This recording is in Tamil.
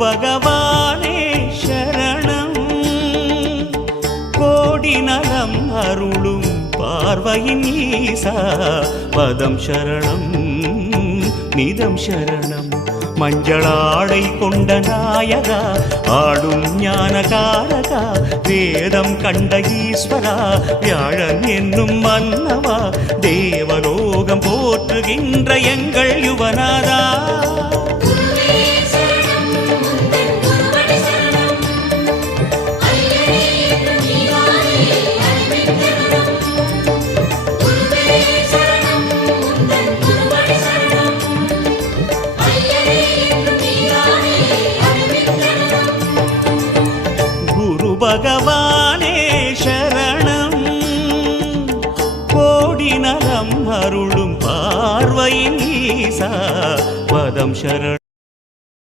பகவானே சரணம். கோடி நலம் அருளும் பார்வையின் ஈசா பதம் சரணம் நிதம் சரணம். மஞ்சளாடை கொண்ட நாயகா ஆடும் ஞானகாரகா வேதம் கண்ட ஈஸ்வரா வியாழன் என்னும் மன்னவா தேவலோகம் போற்றுகின்ற எங்கள் யுவனாதா. பகவானே சரணம். கோடி நலம் அருளும் பார்வையின் ஈசா பதம் சரணம்